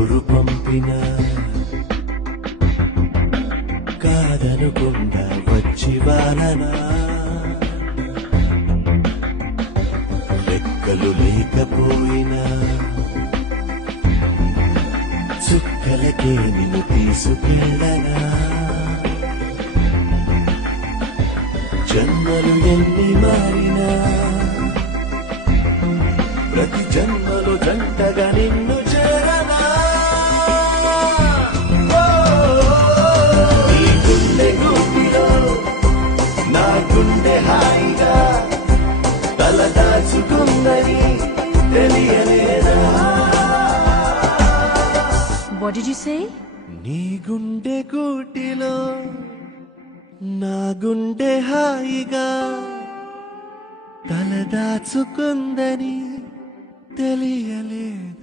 కబురు పంపిన కాదనుకుండా వచ్చి వాలనా లెక్కలు లేకపోయినా చుక్కలకే నిన్ను తీసుకెళ్ళనా జన్మలు ఎన్ని మారినా ప్రతి జన్మలో జంటగా నిన్ను చేరనా నీ గుండె గూటిలో నా గుండె హాయిగా తల దాచుకుందని తెలియలేదా What did you say? నీ గుండె గూటిలో నా గుండె హాయిగా తల దాచుకుందని తెలియలేదు.